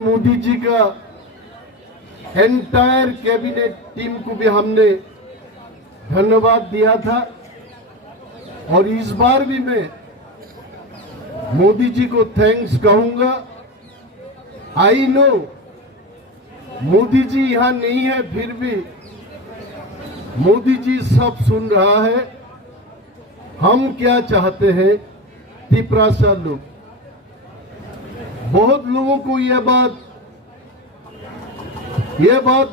मोदी जी का entire cabinet team को भी हमने धन्यवाद दिया था और इस बार भी मैं मोदी जी को थैंक्स कहूंगा। आई नो मोदी जी यहां नहीं है, फिर भी मोदी जी सब सुन रहा है। हम क्या चाहते हैं तिपरासा लोग, बहुत लोगों को यह बात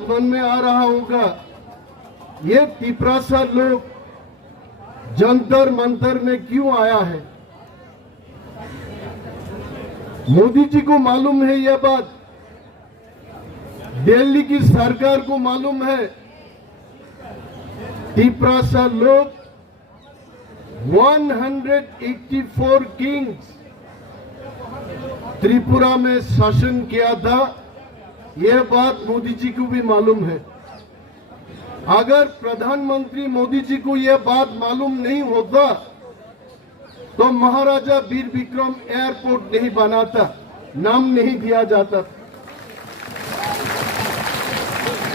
मन में आ रहा होगा, ये तिपरासा लोग जंतर मंतर में क्यों आया है। मोदी जी को मालूम है यह बात, दिल्ली की सरकार को मालूम है। तिपरासा लोग 184 किंग्स त्रिपुरा में शासन किया था, यह बात मोदी जी को भी मालूम है। अगर प्रधानमंत्री मोदी जी को यह बात मालूम नहीं होता तो महाराजा वीर विक्रम एयरपोर्ट नहीं बनाता, नाम नहीं दिया जाता।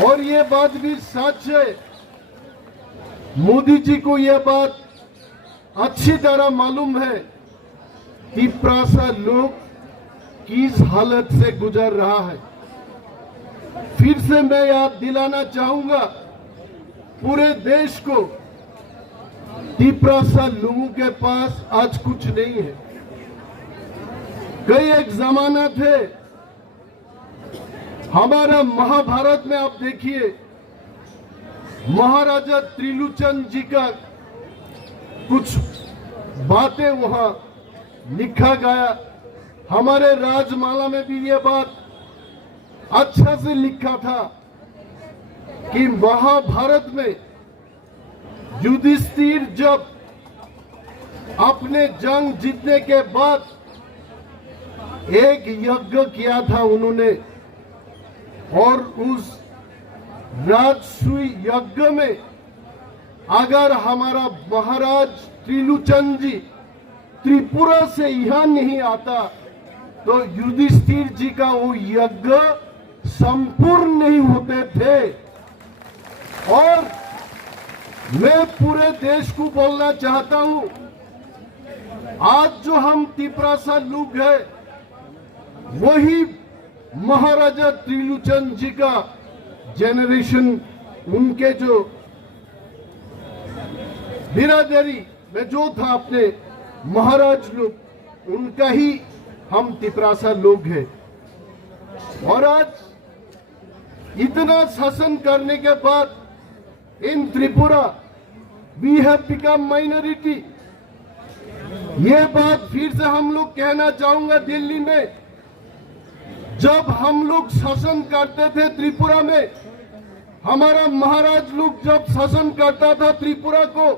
और यह बात भी सच है, मोदी जी को यह बात अच्छी तरह मालूम है तिपरासा लोग किस हालत से गुजर रहा है। फिर से मैं याद दिलाना चाहूंगा पूरे देश को, तिपरासा लोगों के पास आज कुछ नहीं है। कई एक जमाना थे, हमारा महाभारत में आप देखिए महाराजा त्रिलोचन जी का कुछ बातें वहां लिखा गया। हमारे राजमाला में भी ये बात अच्छा से लिखा था कि महाभारत में युधिष्ठिर जब अपने जंग जीतने के बाद एक यज्ञ किया था उन्होंने, और उस राजसूय यज्ञ में अगर हमारा महाराज त्रिलोचन जी त्रिपुरा से यहां नहीं आता तो युधिष्ठिर जी का वो यज्ञ संपूर्ण नहीं होते थे। और मैं पूरे देश को बोलना चाहता हूं, आज जो हम तिपरासा लोग हैं वही महाराजा त्रिलोचन जी का जेनरेशन, उनके जो बिरादरी में जो था अपने महाराज लोग, उनका ही हम तिपरासा लोग हैं। और आज इतना शासन करने के बाद in Tripura we have become minority. ये बात फिर से हम लोग कहना चाहूंगा, दिल्ली में जब हम लोग शासन करते थे त्रिपुरा में, हमारा महाराज लोग जब शासन करता था त्रिपुरा को,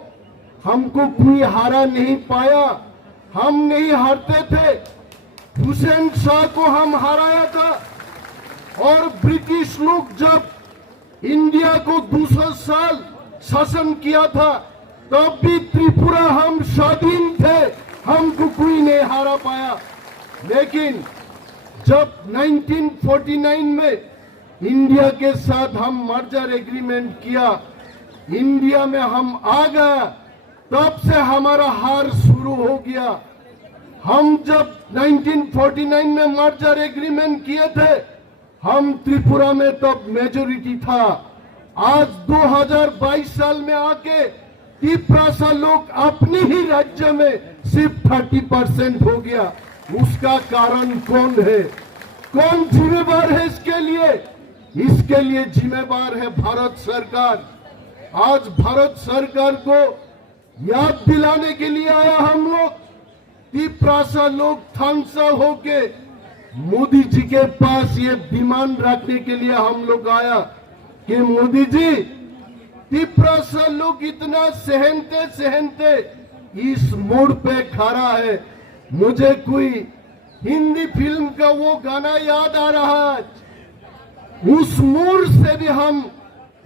हमको कोई हारा नहीं पाया, हम नहीं हारते थे। हुसैन शाह को हम हराया था। और ब्रिटिश लोग जब इंडिया को 200 साल शासन किया था तब भी त्रिपुरा हम स्वाधीन थे, हमको कोई नहीं हारा पाया। लेकिन जब 1949 में इंडिया के साथ हम मर्जर एग्रीमेंट किया, इंडिया में हम आ गया, तब से हमारा हार शुरू हो गया। हम जब 1949 में मर्जर एग्रीमेंट किए थे, हम त्रिपुरा में तब मेजोरिटी था। आज 2022 साल में आके तिपरासा लोग अपने ही राज्य में सिर्फ 30% हो गया। उसका कारण कौन है, कौन जिम्मेदार है इसके लिए? इसके लिए जिम्मेदार है भारत सरकार। आज भारत सरकार को याद दिलाने के लिए आया हम लोग, तिपरासा लोग थानसा होके मोदी जी के पास ये डिमांड रखने के लिए हम लोग आया कि मोदी जी, तिपरासा लोग इतना सहनते सहनते इस मोड़ पे खड़ा है। मुझे कोई हिंदी फिल्म का वो गाना याद आ रहा है, उस मोड़ से भी हम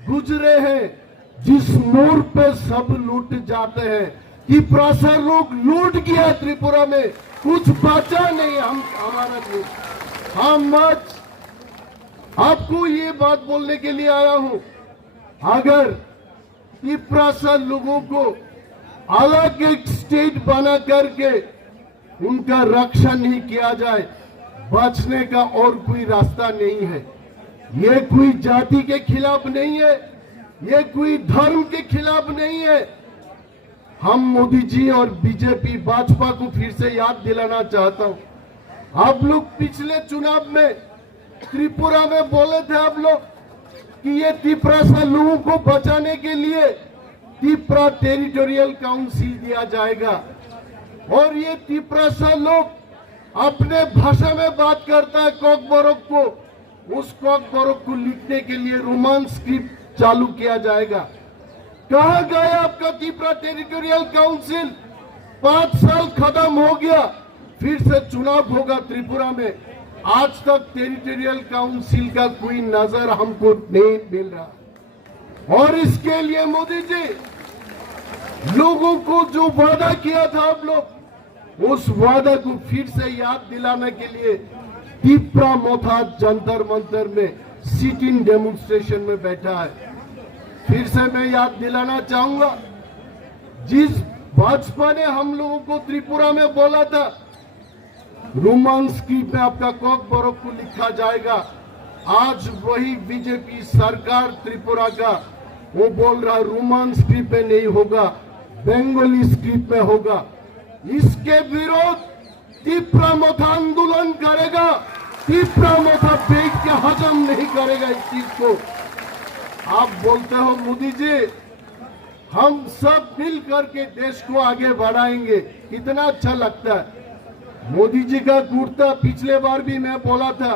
गुजरे हैं जिस मोड़ पे सब लूट जाते हैं। तिपरासा लोग लूट गया त्रिपुरा में, कुछ बचा नहीं। हम हमारा लोग, हम आज आपको ये बात बोलने के लिए आया हूं, अगर तिप्रासा लोगों को अलग एक स्टेट बना करके उनका रक्षा नहीं किया जाए, बचने का और कोई रास्ता नहीं है। ये कोई जाति के खिलाफ नहीं है, ये कोई धर्म के खिलाफ नहीं है। हम मोदी जी और बीजेपी भाजपा को फिर से याद दिलाना चाहता हूं। आप लोग पिछले चुनाव में त्रिपुरा में बोले थे आप लोग कि ये तिप्रासा लोगों को बचाने के लिए तिप्रा टेरिटोरियल काउंसिल दिया जाएगा, और ये तिप्रासा लोग अपने भाषा में बात करता है कॉकबोरोक को, उस कॉकबोरोक को लिखने के लिए रोमान स्क्रिप्ट चालू किया जाएगा। कहां गया आपका तिप्रा टेरिटोरियल काउंसिल? 5 साल खत्म हो गया, फिर से चुनाव होगा त्रिपुरा में, आज तक टेरिटोरियल काउंसिल का कोई नजर हमको नहीं मिल रहा। और इसके लिए मोदी जी लोगों को जो वादा किया था आप लोग, उस वादा को फिर से याद दिलाने के लिए तिप्रा मोथा जंतर मंतर में सिटिंग डेमोन्स्ट्रेशन में बैठा है। फिर से मैं याद दिलाना चाहूंगा, जिस भाजपा ने हम लोगों को त्रिपुरा में बोला था रोमान स्क्रिप्ट में आपका कॉकबोरोक को लिखा जाएगा, आज वही बीजेपी सरकार त्रिपुरा का वो बोल रहा है रोमान स्क्रिप्ट में नहीं होगा, बंगाली स्क्रिप्ट में होगा। इसके विरोध तिप्रा मोथा आंदोलन करेगा। तिप्रा मोथा पेट के हजम नहीं करेगा इस चीज को। आप बोलते हो मोदी जी हम सब मिल करके देश को आगे बढ़ाएंगे, कितना अच्छा लगता है। मोदी जी का कुर्ता पिछले बार भी मैं बोला था,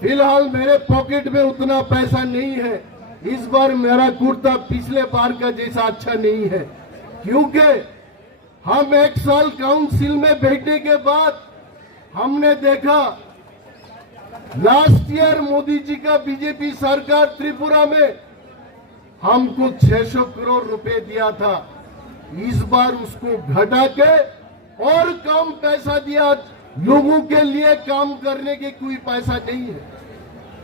फिलहाल मेरे पॉकेट में उतना पैसा नहीं है, इस बार मेरा कुर्ता पिछले बार का जैसा अच्छा नहीं है, क्योंकि हम 1 साल काउंसिल में बैठने के बाद हमने देखा लास्ट ईयर मोदी जी का बीजेपी सरकार त्रिपुरा में हमको 600 करोड़ रुपए दिया था, इस बार उसको घटा के और कम पैसा दिया। लोगों के लिए काम करने के कोई पैसा नहीं है।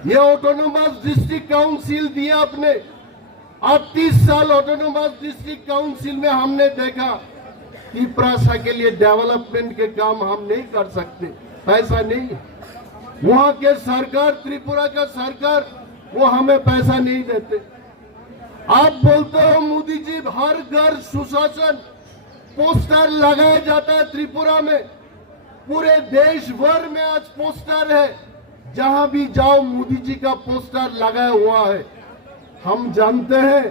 ये ऑटोनोमस डिस्ट्रिक्ट काउंसिल दिया आपने, 38 साल ऑटोनोमस डिस्ट्रिक्ट काउंसिल में हमने देखा तिप्रासा के लिए डेवलपमेंट के काम हम नहीं कर सकते, पैसा नहीं है। वहां के सरकार त्रिपुरा का सरकार वो हमें पैसा नहीं देते। आप बोलते हो मोदी जी हर घर सुशासन पोस्टर लगाया जाता है त्रिपुरा में, पूरे देश भर में आज पोस्टर है, जहां भी जाओ मोदी जी का पोस्टर लगाया हुआ है। हम जानते हैं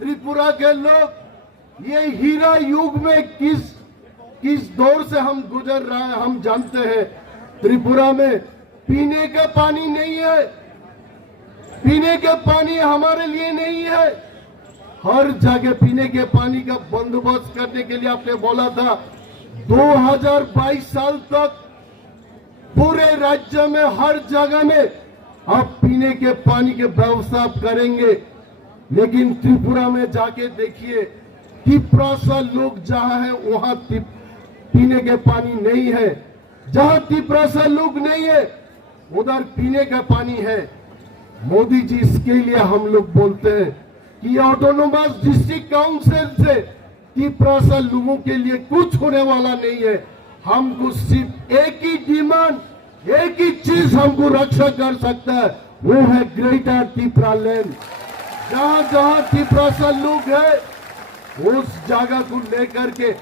त्रिपुरा के लोग ये हीरा युग में किस दौर से हम गुजर रहे हैं हम जानते हैं। त्रिपुरा में पीने का पानी नहीं है, पीने का पानी हमारे लिए नहीं है। हर जगह पीने के पानी का बंदोबस्त करने के लिए आपने बोला था 2022 साल तक पूरे राज्य में हर जगह में आप पीने के पानी की व्यवस्था करेंगे, लेकिन त्रिपुरा में जाके देखिए तिप्रासा लोग जहां है वहां पीने के पानी नहीं है, जहां तिप्रासा लोग नहीं है उधर पीने का पानी है। मोदी जी इसके लिए हम लोग बोलते हैं कि ऑटोनोमस डिस्ट्रिक्ट काउंसिल से तिप्रासा लोगों के लिए कुछ होने वाला नहीं है। हमको सिर्फ एक ही डिमांड, एक ही चीज हमको रक्षा कर सकता है, वो है ग्रेटर तिप्रा लैंड। जहां जहां तिप्रासा लोग है उस जगह को लेकर के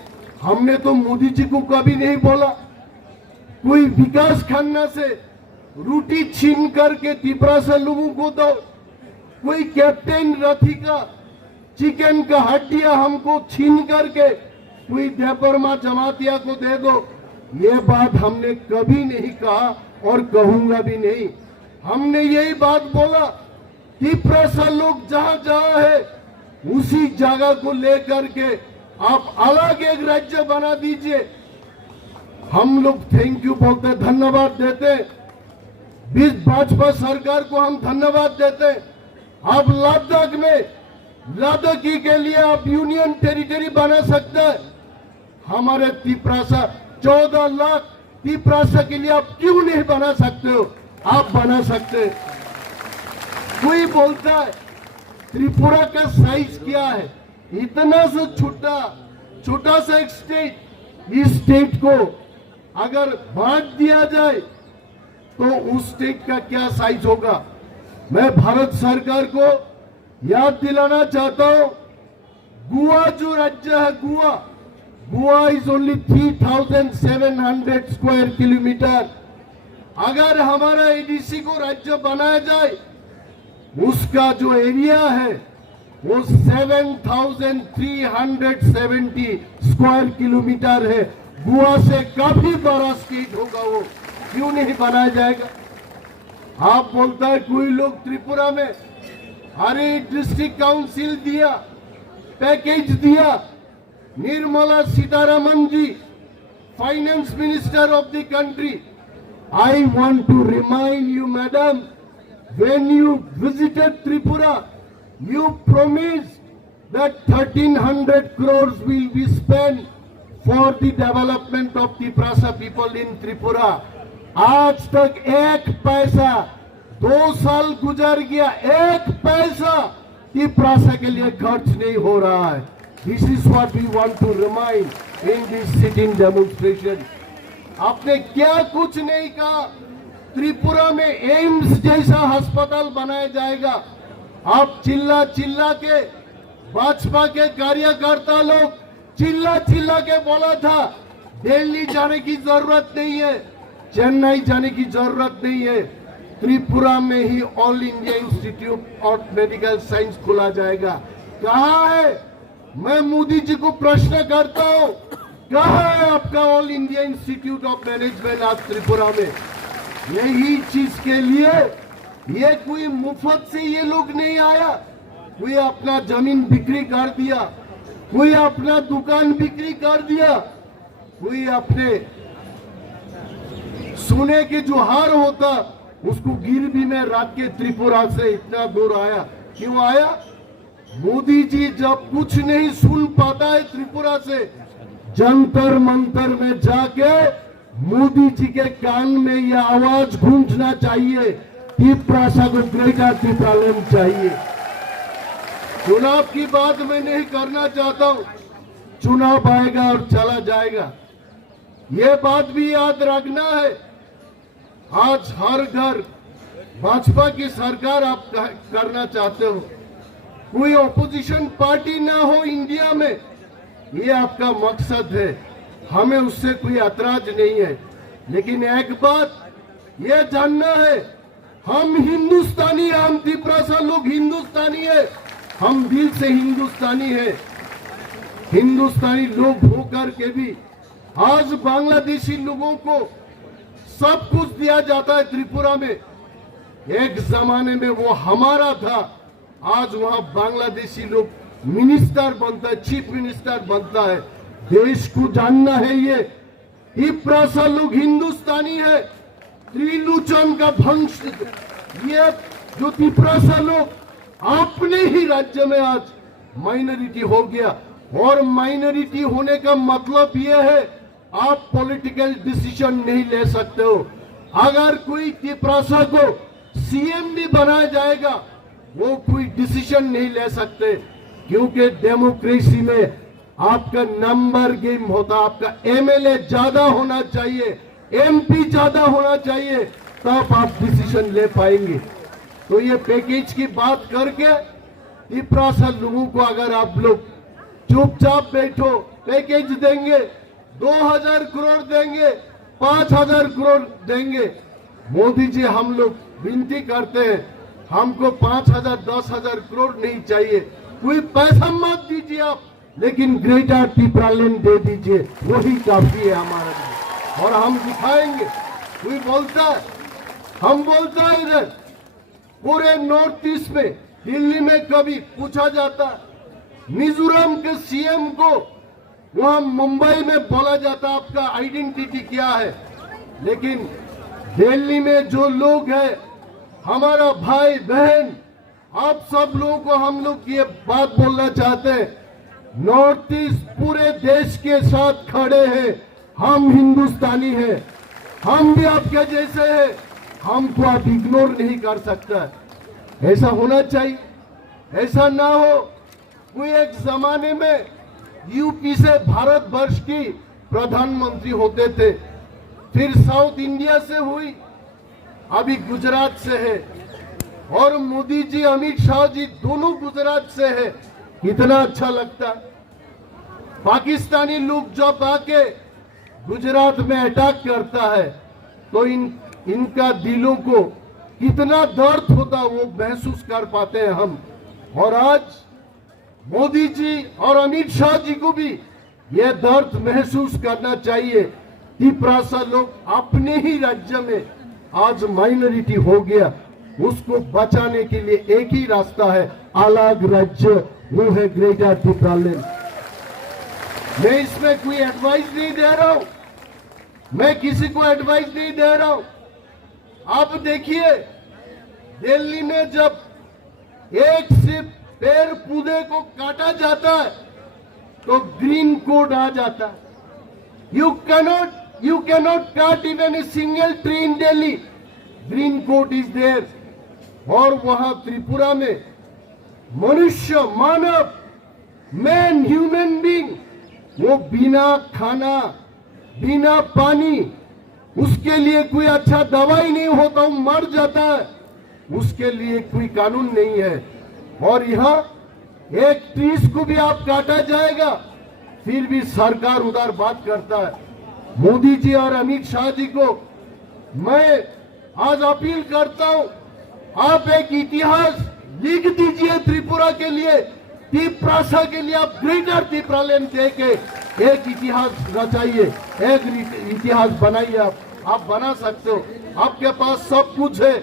हमने तो मोदी जी को कभी नहीं बोला कोई विकास खन्ना से रोटी छीन करके तिप्रासा लोगों को दो, कोई कैप्टन रथी का चिकन का हड्डियां हमको छीन करके कोई देपरमा जमातिया को दे दो। ये बात हमने कभी नहीं कहा और कहूंगा भी नहीं। हमने यही बात बोला तिप्रासा लोग जहां जहां है उसी जगह को लेकर के आप अलग एक राज्य बना दीजिए। हम लोग थैंक यू बोलते, धन्यवाद देते, बीच भाजपा सरकार को हम धन्यवाद देते। अब लद्दाख में लद्दाखी के लिए आप यूनियन टेरिटरी बना सकते हैं। हमारे तिप्रासा 14 लाख तिप्रासा के लिए आप क्यों नहीं बना सकते हो? आप बना सकते। कोई बोलता है त्रिपुरा का साइज क्या है, इतना सा छोटा सा एक स्टेट, इस स्टेट को अगर बांट दिया जाए तो उस स्टेट का क्या साइज होगा। मैं भारत सरकार को याद दिलाना चाहता हूं, गोवा जो राज्य है, Goa is only 3700 square kilometre. अगर हमारा एडीसी को राज्य बनाया जाए, उसका जो एरिया है वो 7370 स्क्वायर किलोमीटर है। गोवा से काफी बड़ा स्टेट होगा वो, क्यों नहीं बनाया जाएगा। आप बोलता है कोई लोग त्रिपुरा में, अरे डिस्ट्रिक्ट काउंसिल दिया, पैकेज दिया, Nirmala Sitharaman ji finance minister of the country, I want to remind you madam, when you visited Tripura, you promised that 1300 crores will be spent for the development of the Tiprasa people in Tripura. आज तक एक पैसा, 2 साल गुजर गया, एक पैसा तिप्रासा के लिए खर्च नहीं हो रहा है। This is what we want to remind in this sitting demonstration. आपने क्या कुछ नहीं कहा। त्रिपुरा में एम्स जैसा अस्पताल बनाया जाएगा। आप चिल्ला के भाजपा के कार्यकर्ता लोग चिल्ला के बोला था दिल्ली जाने की जरूरत नहीं है, चेन्नई जाने की जरूरत नहीं है, त्रिपुरा में ही All India Institute of Medical Science खोला जाएगा। कहाँ है? मैं मोदी जी को प्रश्न करता हूँ, कहाँ है आपका all India Institute of management आज त्रिपुरा में? यही चीज के लिए ये कोई मुफ्त से ये लोग नहीं आया। कोई अपना जमीन बिक्री कर दिया, कोई अपना दुकान बिक्री कर दिया, कोई अपने सोने के जो हार होता उसको गिरवी में रख के त्रिपुरा से इतना दूर आया। क्यों आया? मोदी जी जब कुछ नहीं सुन पाता है त्रिपुरा से, जंतर मंतर में जाके मोदी जी के कान में यह आवाज गूंजना चाहिए, तिप्रासा को ग्रेटर त्रिपुरालैंड चाहिए। चुनाव की बात मैं नहीं करना चाहता हूं, चुनाव आएगा और चला जाएगा, ये बात भी याद रखना है। आज हर घर भाजपा की सरकार आप करना चाहते हो, कोई ऑपोजिशन पार्टी ना हो इंडिया में, ये आपका मकसद है, हमें उससे कोई ऐतराज नहीं है। लेकिन एक बात ये जानना है, हम हिंदुस्तानी, हम तिप्रासा लोग हिंदुस्तानी है, हम दिल से हिंदुस्तानी है। हिंदुस्तानी लोग होकर के भी आज बांग्लादेशी लोगों को सब कुछ दिया जाता है त्रिपुरा में। एक जमाने में वो हमारा था, आज वहां बांग्लादेशी लोग मिनिस्टर बनता है, चीफ मिनिस्टर बनता है। देश को जानना है ये तिप्रासा लोग हिंदुस्तानी है, त्रिलोचन का वंश। ये जो तिप्रासा लोग अपने ही राज्य में आज माइनॉरिटी हो गया, और माइनॉरिटी होने का मतलब ये है आप पॉलिटिकल डिसीजन नहीं ले सकते हो। अगर कोई तिप्रासा को सीएम भी बनाया जाएगा, वो कोई डिसीजन नहीं ले सकते, क्योंकि डेमोक्रेसी में आपका नंबर गेम होता, आपका एमएलए ज्यादा होना चाहिए, एमपी ज्यादा होना चाहिए, तब आप डिसीजन ले पाएंगे। तो ये पैकेज की बात करके तिप्रासा लोगों को अगर आप लोग चुपचाप बैठो, पैकेज देंगे, 2000 करोड़ देंगे, 5000 करोड़ देंगे। मोदी जी हम लोग विनती करते हैं, हमको 5000 10,000 करोड़ नहीं चाहिए, कोई पैसा मत दीजिए आप, लेकिन ग्रेटर तिप्रालैंड दे दीजिए, वही काफी है हमारे लिए, और हम दिखाएंगे। कोई बोलता है, हम बोलता है इधर पूरे नॉर्थ ईस्ट में, दिल्ली में कभी पूछा जाता, मिजोरम के सीएम को वहां मुंबई में बोला जाता आपका आइडेंटिटी क्या है, लेकिन दिल्ली में जो लोग हैं, हमारा भाई बहन, आप सब लोगों को हम लोग ये बात बोलना चाहते हैं, नॉर्थ ईस्ट पूरे देश के साथ खड़े हैं, हम हिंदुस्तानी हैं, हम भी आपके जैसे हैं, हमको आप इग्नोर नहीं कर सकता। ऐसा होना चाहिए। ऐसा ना हो कोई एक जमाने में यूपी से भारतवर्ष की प्रधानमंत्री होते थे, फिर साउथ इंडिया से हुई, अभी गुजरात से है, और मोदी जी अमित शाह जी दोनों गुजरात से है। कितना अच्छा लगता है। पाकिस्तानी लोग जब आके गुजरात में अटैक करता है तो इनका दिलों को कितना दर्द होता वो महसूस कर पाते हैं हम। और आज मोदी जी और अमित शाह जी को भी यह दर्द महसूस करना चाहिए। तिपरासा लोग अपने ही राज्य में आज माइनॉरिटी हो गया, उसको बचाने के लिए एक ही रास्ता है, अलग राज्य, वो है ग्रेटर त्रिपुरालैंड। मैं इसमें कोई एडवाइस नहीं दे रहा हूं, मैं किसी को एडवाइस नहीं दे रहा हूं। आप देखिए दिल्ली में जब एक सिर्फ पेड़ पौधे को काटा जाता है तो ग्रीन कोड आ जाता है। You cannot cut even a single tree in Delhi, green code is there. और वहां त्रिपुरा में मनुष्य, मानव, मैन, ह्यूमन बीइंग, वो बिना खाना, बिना पानी, उसके लिए कोई अच्छा दवाई नहीं होता, वो मर जाता है, उसके लिए कोई कानून नहीं है। और यहाँ एक ट्रीज को भी आप काटा जाएगा, फिर भी सरकार उधर बात करता है। मोदी जी और अमित शाह जी को मैं आज अपील करता हूं, आप एक इतिहास लिख दीजिए त्रिपुरा के लिए, तिपरासा के लिए। आप ग्रेटर त्रिपुरालैंड दे के एक इतिहास रचाइए, एक इतिहास बनाइए। आप बना सकते हो, आपके पास सब कुछ है,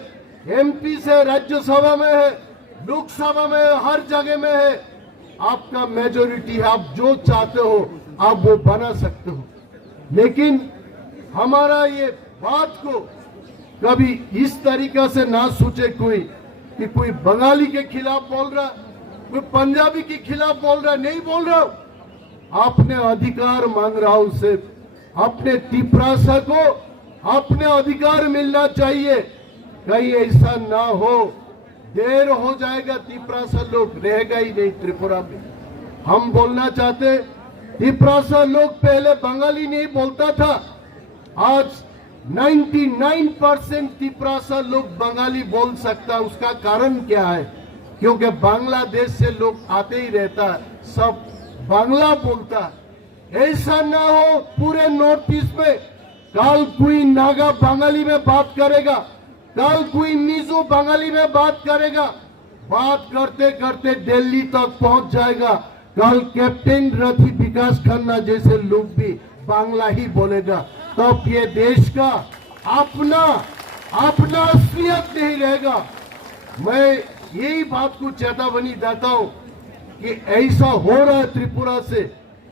एमपी से राज्यसभा में है, लोकसभा में है, हर जगह में है, आपका मेजोरिटी है, आप जो चाहते हो आप वो बना सकते हो। लेकिन हमारा ये बात को कभी इस तरीका से ना सोचे कोई कि कोई बंगाली के खिलाफ बोल रहा, कोई पंजाबी के खिलाफ बोल रहा, नहीं बोल रहा हूं। अपने अधिकार मांग रहा हूं, सिर्फ अपने तिपरासा को अपने अधिकार मिलना चाहिए। कहीं ऐसा ना हो, देर हो जाएगा, तिपरासा लोग रहेगा ही नहीं त्रिपुरा में। हम बोलना चाहते, तिपरासा लोग पहले बंगाली नहीं बोलता था, आज 99% तिपरासा लोग बंगाली बोल सकता है। उसका कारण क्या है? क्योंकि बांग्लादेश से लोग आते ही रहता है, सब बांग्ला बोलता है। ऐसा ना हो पूरे नॉर्थ ईस्ट में कल कोई नागा बंगाली में बात करेगा, कल कोई मिजो बंगाली में बात करेगा, बात करते करते दिल्ली तक पहुंच जाएगा। कल कैप्टन रथी विकास खन्ना जैसे लोग भी बांग्ला ही बोलेगा, तब ये देश का अपना असलियत नहीं रहेगा। मैं यही बात को चेतावनी देता हूं कि ऐसा हो रहा है त्रिपुरा से,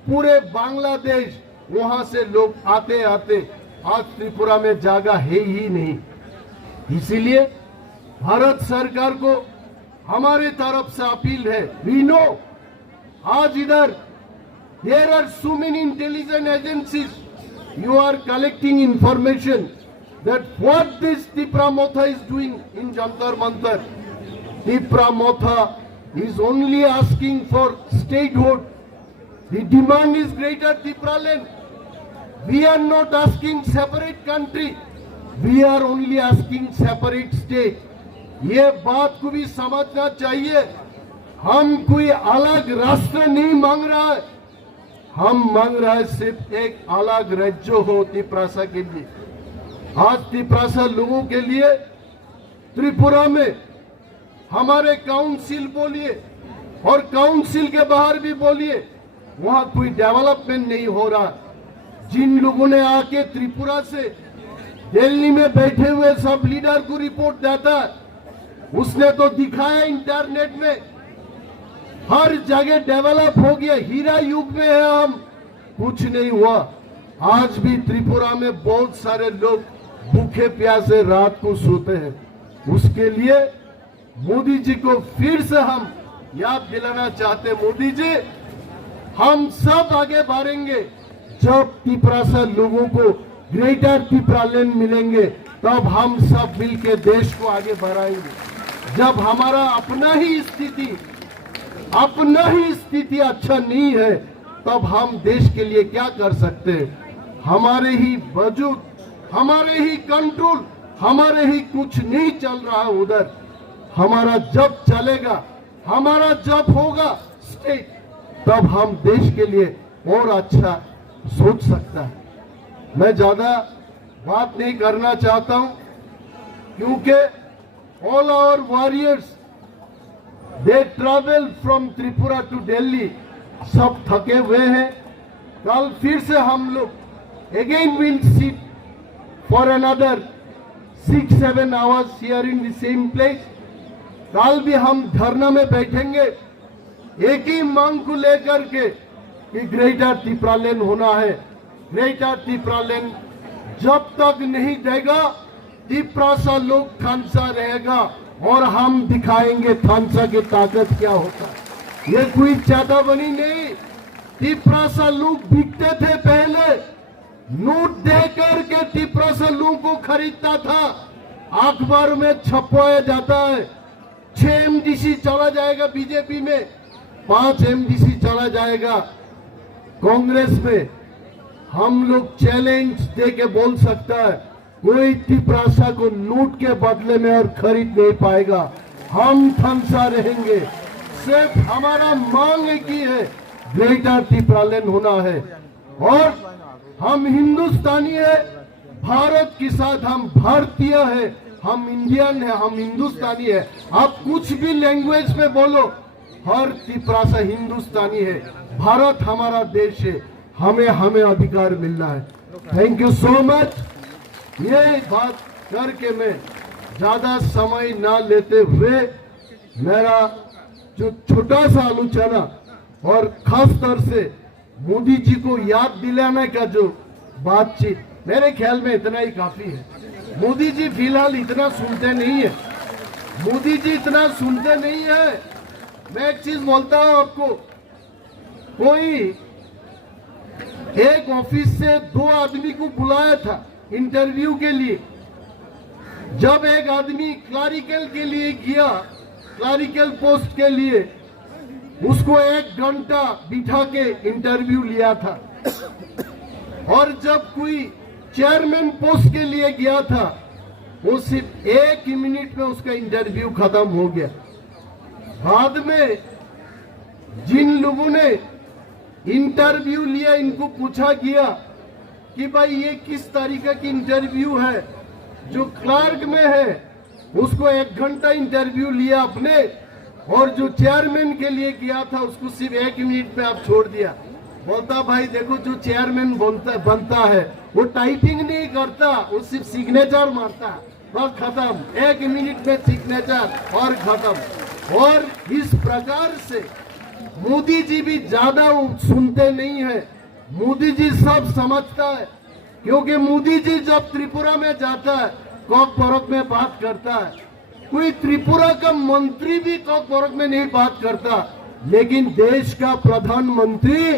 पूरे बांग्लादेश, वहां से लोग आते आते आज त्रिपुरा में जगह है ही नहीं। इसीलिए भारत सरकार को हमारे तरफ से अपील है, वी नो आज इधर there are so many intelligence agencies, you are collecting information that what this Tipra Motha is doing in Jantar Mantar. Tipra Motha is only asking for statehood. The demand is greater Tipraland. We are not asking separate country. We are only asking separate state. ये बात को भी समझना चाहिए। हम कोई अलग राष्ट्र नहीं मांग रहा है, हम मांग रहा है सिर्फ एक अलग राज्य हो तिपरासा के लिए। आज तिपरासा लोगों के लिए त्रिपुरा में हमारे काउंसिल बोलिए और काउंसिल के बाहर भी बोलिए, वहां कोई डेवलपमेंट नहीं हो रहा। जिन लोगों ने आके त्रिपुरा से दिल्ली में बैठे हुए सब लीडर को रिपोर्ट देता है, उसने तो दिखाया इंटरनेट में, हर जगह डेवलप हो गया, हीरा युग में है हम, कुछ नहीं हुआ। आज भी त्रिपुरा में बहुत सारे लोग भूखे प्यासे रात को सोते हैं। उसके लिए मोदी जी को फिर से हम याद दिलाना चाहते हैं, मोदी जी हम सब आगे बढ़ेंगे जब तिपरासा लोगों को ग्रेटर तिपरालैंड मिलेंगे, तब हम सब मिलकर देश को आगे बढ़ाएंगे। जब हमारा अपना ही स्थिति अच्छा नहीं है, तब हम देश के लिए क्या कर सकते हैं? हमारे ही वजूद, हमारे ही कंट्रोल, हमारे ही कुछ नहीं चल रहा उधर। हमारा जब चलेगा, हमारा जब होगा स्टेट, तब हम देश के लिए और अच्छा सोच सकता है। मैं ज्यादा बात नहीं करना चाहता हूं, क्योंकि all our warriors they travel from Tripura to Delhi, सब थके हुए हैं। कल फिर से हम लोग again will sit for another 6-7 hours here in the same place. कल भी हम धरना में बैठेंगे एक ही मांग को लेकर के कि ग्रेटर तिप्रालेन होना है। ग्रेटर तिप्रालेन जब तक नहीं देगा, तिप्रासा लोग थानसा रहेगा और हम दिखाएंगे थानसा की ताकत क्या होता है। ये कोई चेतावनी नहीं। तिप्रासा लोग बिकते थे पहले, नोट दे करके तिप्रासा लोगों को खरीदता था, अखबार में छपवाया जाता है। 6 MDC चला जाएगा बीजेपी में, 5 MDC चला जाएगा कांग्रेस में। हम लोग चैलेंज दे के बोल सकता है, कोई तिप्रासा को नोट के बदले में और खरीद नहीं पाएगा। हम थानसा रहेंगे। सिर्फ हमारा मांग एक ही है, ग्रेटर तिप्रालेन होना है। और हम हिंदुस्तानी है, भारत के साथ हम भारतीय है, हम इंडियन है, हम हिंदुस्तानी है। आप कुछ भी लैंग्वेज में बोलो, हर तिप्रासा हिंदुस्तानी है। भारत हमारा देश है, हमें अधिकार मिलना है। Thank you so much. ये बात करके मैं ज्यादा समय ना लेते हुए मेरा जो छोटा सा आलोचना और खास तौर से मोदी जी को याद दिलाने का जो बातचीत, मेरे ख्याल में इतना ही काफी है। मोदी जी फिलहाल इतना सुनते नहीं है, मोदी जी इतना सुनते नहीं है। मैं एक चीज बोलता हूं आपको, कोई एक ऑफिस से 2 आदमी को बुलाया था इंटरव्यू के लिए। जब एक आदमी क्लरिकल के लिए गया, क्लरिकल पोस्ट के लिए, उसको 1 घंटा बिठा के इंटरव्यू लिया था। और जब कोई चेयरमैन पोस्ट के लिए गया था, वो सिर्फ 1 मिनट में उसका इंटरव्यू खत्म हो गया। बाद में जिन लोगों ने इंटरव्यू लिया, इनको पूछा गया कि भाई ये किस तरीके की इंटरव्यू है। जो क्लर्क में है उसको 1 घंटा इंटरव्यू लिया आपने, और जो चेयरमैन के लिए गया था उसको सिर्फ 1 मिनट में आप छोड़ दिया। बोलता भाई देखो, जो चेयरमैन बनता है वो टाइपिंग नहीं करता, वो सिर्फ सिग्नेचर मारता है, बस खत्म। 1 मिनट में सिग्नेचर और खत्म। और इस प्रकार से मोदी जी भी ज्यादा सुनते नहीं है। मोदी जी सब समझता है, क्योंकि मोदी जी जब त्रिपुरा में जाता है, कॉकबोरोक में बात करता है। कोई त्रिपुरा का मंत्री भी कॉकबोरोक में नहीं बात करता, लेकिन देश का प्रधानमंत्री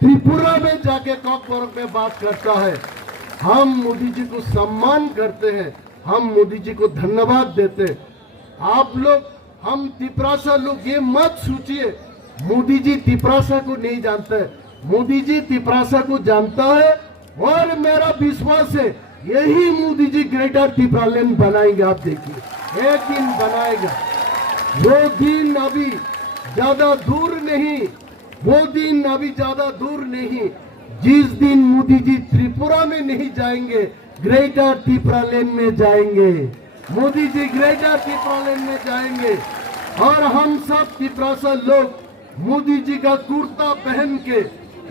त्रिपुरा में जाके कॉकबोरोक में बात करता है। हम मोदी जी को सम्मान करते हैं, हम मोदी जी को धन्यवाद देते हैं। आप लोग, हम तिप्रासा लोग ये मत सोचिए मोदी जी तिप्रासा को नहीं जानते। मोदी जी तिप्रासा को जानता है, और मेरा विश्वास है यही मोदी जी ग्रेटर तिप्रालेन बनाएंगे। आप देखिए, एक दिन बनाएगा। वो दिन अभी ज्यादा दूर नहीं, वो दिन अभी ज्यादा दूर नहीं, जिस दिन मोदी जी त्रिपुरा में नहीं जाएंगे, ग्रेटर तिप्रालेन में जाएंगे। मोदी जी ग्रेटर तिप्रालेन में जाएंगे, और हम सब तिप्रासा लोग मोदी जी का कुर्ता पहन के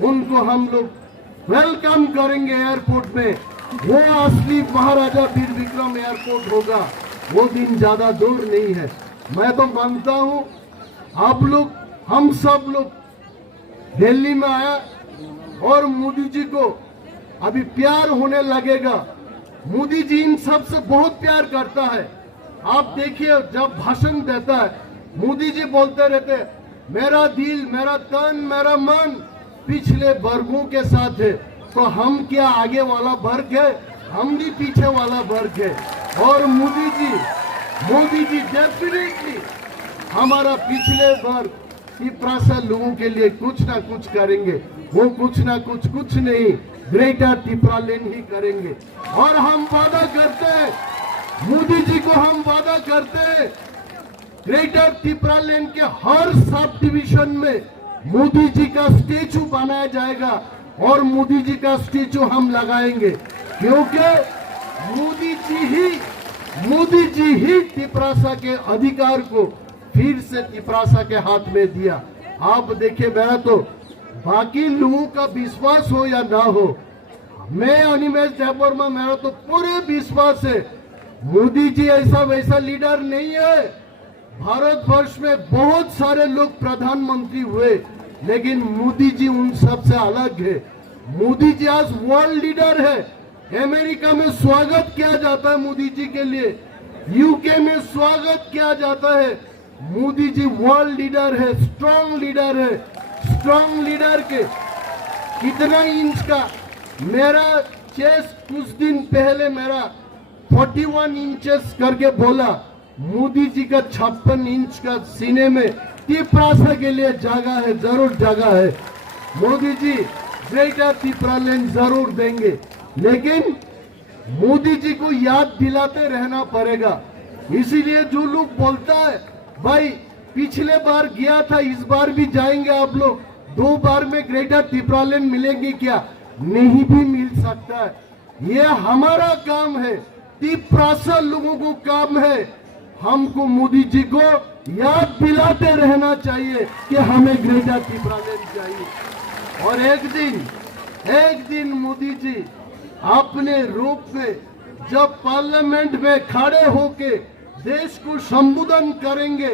उनको हम लोग वेलकम करेंगे एयरपोर्ट में। वो असली महाराजा वीर विक्रम एयरपोर्ट होगा। वो दिन ज्यादा दूर नहीं है। मैं तो मानता हूं आप लोग, हम सब लोग दिल्ली में आया और मोदी जी को अभी प्यार होने लगेगा। मोदी जी इन सब से बहुत प्यार करता है। आप देखिए, जब भाषण देता है मोदी जी बोलते रहते, मेरा दिल, मेरा तन, मेरा मन पिछले वर्गों के साथ है। तो हम क्या आगे वाला वर्ग है? हम भी पीछे वाला वर्ग है। और मोदी जी मोदी जी डेफिनेटली हमारा पिछले बार तिपरासा लोगों के लिए कुछ ना कुछ करेंगे। वो कुछ ना कुछ नहीं, ग्रेटर तिपरालेन ही करेंगे। और हम वादा करते हैं, मोदी जी को हम वादा करते हैं, ग्रेटर तिपरालेन के हर सब डिवीजन में मोदी जी का स्टेचू बनाया जाएगा और मोदी जी का स्टेचू हम लगाएंगे, क्योंकि मोदी जी ही तिपरासा के अधिकार को फिर से तिपरासा के हाथ में दिया। आप देखिए, मेरा तो बाकी लोगों का विश्वास हो या ना हो, मैं अनिमेष जयवर्मा, मेरा तो पूरे विश्वास है मोदी जी ऐसा वैसा लीडर नहीं है। भारतवर्ष में बहुत सारे लोग प्रधानमंत्री हुए, लेकिन मोदी जी उन सब से अलग है। मोदी जी आज वर्ल्ड लीडर है। अमेरिका में स्वागत किया जाता है मोदी जी के लिए, यूके में स्वागत किया जाता है। मोदी जी वर्ल्ड लीडर है, स्ट्रांग लीडर है। स्ट्रांग लीडर के कितना इंच का मेरा चेस्ट कुछ दिन पहले मेरा 41 इंचेस करके बोला, मोदी जी का 56 इंच का सीने में तिपरासा के लिए जगह है, जरूर जगह है। मोदी जी ग्रेटर तिपरालेन जरूर देंगे, लेकिन मोदी जी को याद दिलाते रहना पड़ेगा। इसीलिए जो लोग बोलता है भाई पिछले बार गया था, इस बार भी जाएंगे आप लोग, 2 बार में ग्रेटर तिपरालेन मिलेंगे क्या? नहीं भी मिल सकता है। ये हमारा काम है, तिपरासा लोगों को काम है। हमको मोदी जी को याद दिलाते रहना चाहिए कि हमें ग्रेटर तिपरालेन चाहिए। और एक दिन मोदी जी अपने रूप में जब पार्लियामेंट में खड़े होके देश को संबोधन करेंगे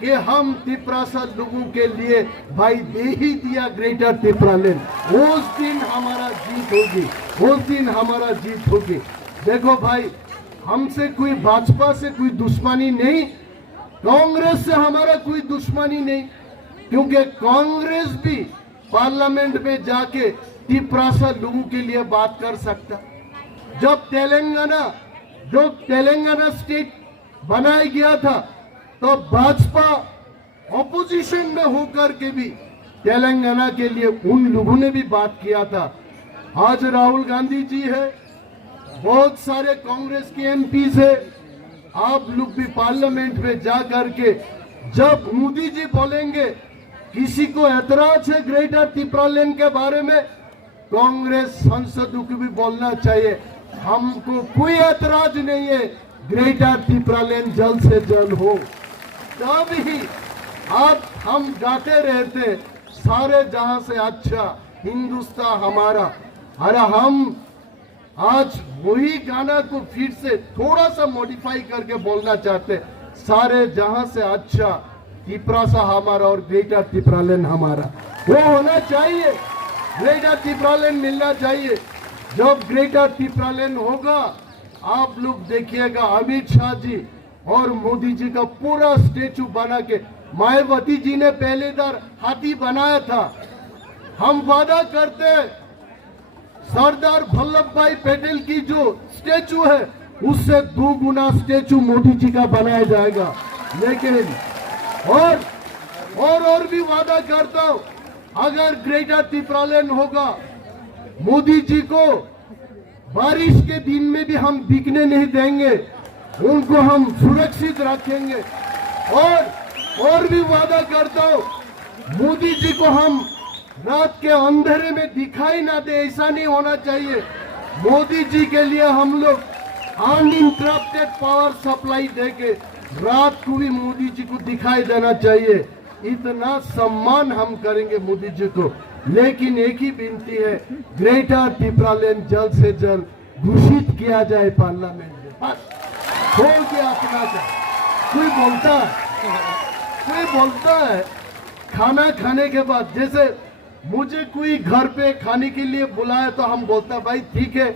कि हम तिपरासा लोगों के लिए भाई दे ही दिया ग्रेटर तिपरालेन, उस दिन हमारा जीत होगी, उस दिन हमारा जीत होगी। देखो भाई, हमसे कोई भाजपा से कोई दुश्मनी नहीं, कांग्रेस से हमारा कोई दुश्मनी नहीं, क्योंकि कांग्रेस भी पार्लियामेंट में जाके तिपरासा लोगों के लिए बात कर सकता। जब तेलंगाना स्टेट बनाया गया था तो भाजपा ऑपोजिशन में होकर के भी तेलंगाना के लिए उन लोगों ने भी बात किया था। आज राहुल गांधी जी है, बहुत सारे कांग्रेस के एमपीज है, आप लोग भी पार्लियामेंट में जा करके जब मोदी जी बोलेंगे किसी को ऐतराज है ग्रेटर तिपरालेन के बारे में, कांग्रेस सांसदों को भी बोलना चाहिए हमको कोई ऐतराज नहीं है, ग्रेटर तिपरालेन जल्द से जल्द हो। तब ही आप हम गाते रहते सारे जहां से अच्छा हिंदुस्तान हमारा। अरे हम आज वही गाना को फिर से थोड़ा सा मॉडिफाई करके बोलना चाहते, सारे जहां से अच्छा तिपरासा हमारा और ग्रेटर तिपरालेन हमारा। वो होना चाहिए, ग्रेटर तिपरालेन मिलना चाहिए। जब ग्रेटर तिपरालेन होगा, आप लोग देखिएगा अमित शाह जी और मोदी जी का पूरा स्टेचू बना के, मायावती जी ने पहले बार हाथी बनाया था। हम वादा करते हैं सरदार वल्लभ भाई पटेल की जो स्टेचू है उससे 2 गुना स्टेचू मोदी जी का बनाया जाएगा। लेकिन और भी वादा करता हूं, अगर ग्रेटर तिपरालेन होगा, मोदी जी को बारिश के दिन में भी हम दिखने नहीं देंगे, उनको हम सुरक्षित रखेंगे। और भी वादा करता हूं, मोदी जी को हम रात के अंधेरे में दिखाई ना दे, ऐसा नहीं होना चाहिए। मोदी जी के लिए हम लोग अनइंटरप्टेड पावर सप्लाई देके रात को भी मोदी जी को दिखाई देना चाहिए। इतना सम्मान हम करेंगे मोदी जी को। लेकिन एक ही विनती है, ग्रेटर तिपरालेन जल्द से जल्द घोषित किया जाए पार्लियामेंट में, बस हो गया अपना का। कोई बोलता है खाना खाने के बाद, जैसे मुझे कोई घर पे खाने के लिए बुलाया तो हम बोलता भाई ठीक है,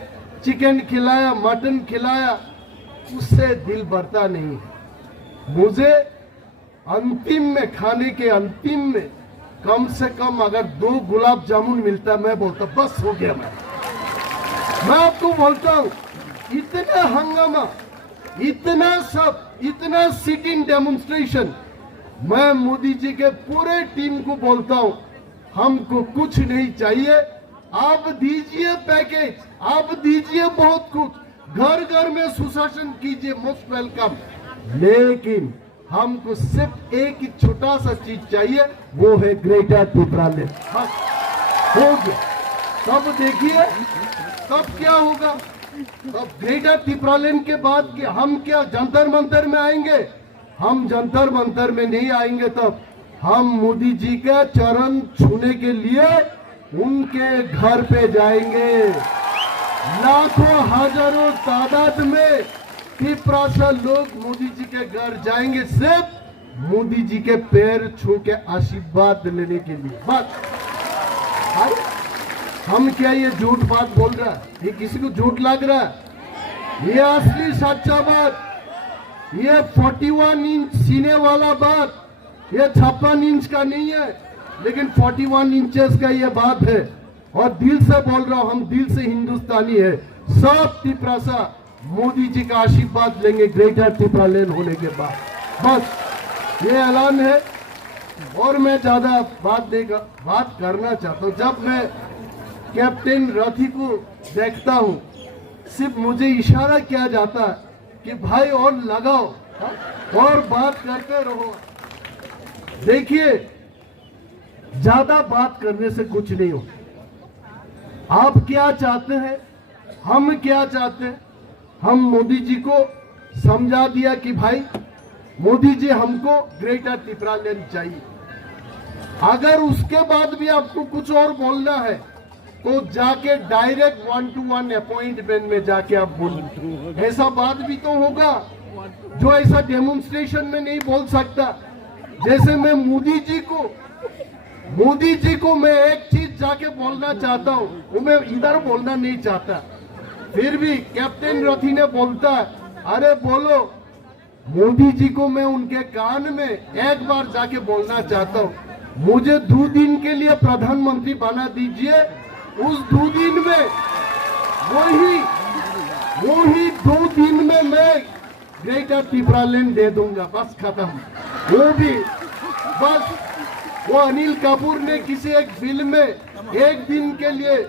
चिकन खिलाया, मटन खिलाया, उससे दिल भरता नहीं। मुझे अंतिम में, खाने के अंतिम में कम से कम अगर 2 गुलाब जामुन मिलता, मैं बोलता बस हो गया। मैं आपको बोलता हूं, इतना हंगामा, इतना सब, इतना सिटिंग डेमोन्स्ट्रेशन। मैं मोदी जी के पूरे टीम को बोलता हूं, हमको कुछ नहीं चाहिए, आप दीजिए पैकेज, आप दीजिए बहुत कुछ, घर घर में सुशासन कीजिए, मोस्ट वेलकम, लेकिन हमको सिर्फ एक ही छोटा सा चीज चाहिए, वो है ग्रेटर त्रिपुरालैंड। बस हो गया। तब देखिए तब क्या होगा। तब ग्रेटर त्रिपुरालैंड के बाद कि हम क्या जंतर मंतर में आएंगे? हम जंतर मंतर में नहीं आएंगे। तब हम मोदी जी का चरण छूने के लिए उनके घर पे जाएंगे। लाखों हजारों तादाद में त्रिपुरा लोग मोदी जी के घर जाएंगे, सिर्फ मोदी जी के पैर छू के आशीर्वाद लेने के लिए। बस हम क्या ये झूठ बात बोल रहा है? ये किसी को झूठ लग रहा है? ये असली सच्चा बात, ये 41 इंच सीने वाला बात, ये 56 इंच का नहीं है, लेकिन 41 इंचेस का ये बात है। और दिल से बोल रहा हूं, हम दिल से हिंदुस्तानी है। सब त्रिपुरा मोदी जी का आशीर्वाद लेंगे ग्रेटर त्रिपुरालैंड होने के बाद। बस ये ऐलान है। और मैं ज्यादा बात करना चाहता हूं। जब मैं कैप्टन रथी को देखता हूं, सिर्फ मुझे इशारा किया जाता है कि भाई और लगाओ, और बात करते रहो। देखिए, ज्यादा बात करने से कुछ नहीं हो। आप क्या चाहते हैं, हम क्या चाहते हैं? हम मोदी जी को समझा दिया कि भाई मोदी जी हमको ग्रेटर त्रिपुरालैंड चाहिए। अगर उसके बाद भी आपको कुछ और बोलना है तो जाके डायरेक्ट 1-to-1 अपॉइंटमेंट में जाके आप बोलिए। ऐसा बात भी तो होगा जो ऐसा डेमोन्स्ट्रेशन में नहीं बोल सकता। जैसे मैं मोदी जी को मैं एक चीज जाके बोलना चाहता हूँ, वो मैं इधर बोलना नहीं चाहता, फिर भी कैप्टन रथी ने बोलता है, अरे बोलो। मोदी जी को मैं उनके कान में एक बार जाके बोलना चाहता हूँ, मुझे 2 दिन के लिए प्रधानमंत्री बना दीजिए। उस 2 दिन में वही 2 दिन में मैं ग्रेटर त्रिपुरालैंड दे दूंगा। बस खत्म। वो भी बस वो अनिल कपूर ने किसी एक फिल्म में 1 दिन के लिए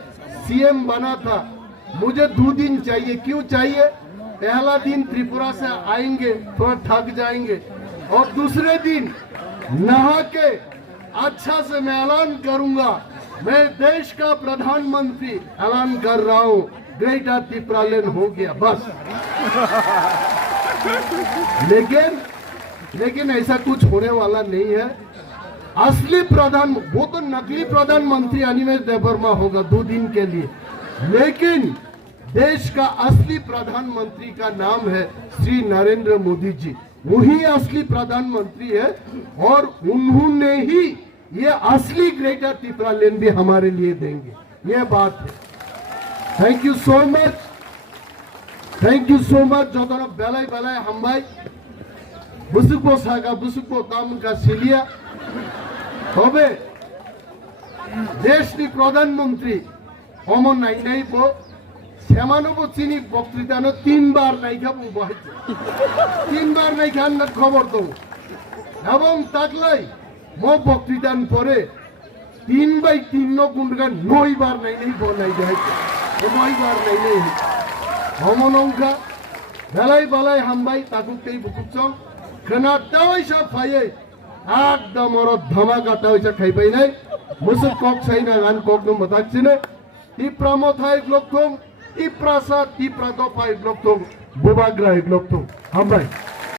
सीएम बना था। मुझे 2 दिन चाहिए। क्यों चाहिए? पहला दिन त्रिपुरा से आएंगे, थोड़ा थक जाएंगे, और दूसरे दिन नहा के अच्छा से मैं ऐलान करूंगा, मैं देश का प्रधानमंत्री ऐलान कर रहा हूं, ग्रेटर त्रिपुरालैंड हो गया। बस लेकिन ऐसा कुछ होने वाला नहीं है। असली वो तो नकली प्रधानमंत्री अनिमेष देववर्मा होगा 2 दिन के लिए, लेकिन देश का असली प्रधानमंत्री का नाम है श्री नरेंद्र मोदी जी। वही असली प्रधानमंत्री है, और उन्होंने ही ये असली ग्रेटर त्रिपुरालैंड भी हमारे लिए देंगे। ये बात है। Thank you so much. जो बेलाय हम भाई बुसुको सागा बुसुको ताम का सिलिया तबे देश की प्रधानमंत्री अमन नाई को শ্যামানব চিনি বক্তৃতা 3 বার নাইখা বহাইছে। 3 বার নাইখা খবর তো, এবং তাকলাই মো বক্তৃতান পরে 3/3 গুণগান 9 বার নাই বলাই যাইছে। 9 বার নাই হমনংকা বেলাই হামবাই তাকুতেই বুকুচং খনাটাওই সব ফাইয়ে একদম ওর ধমাকাটাওইছা খাইপাই নাই মুসুক কক সাইনা গান কক দম বাতাকছিনে টিপ্রামথাই গ্লকং Iprasa, Iprado, Pai Gloktung, Bubagra, Gloktung. Hambai.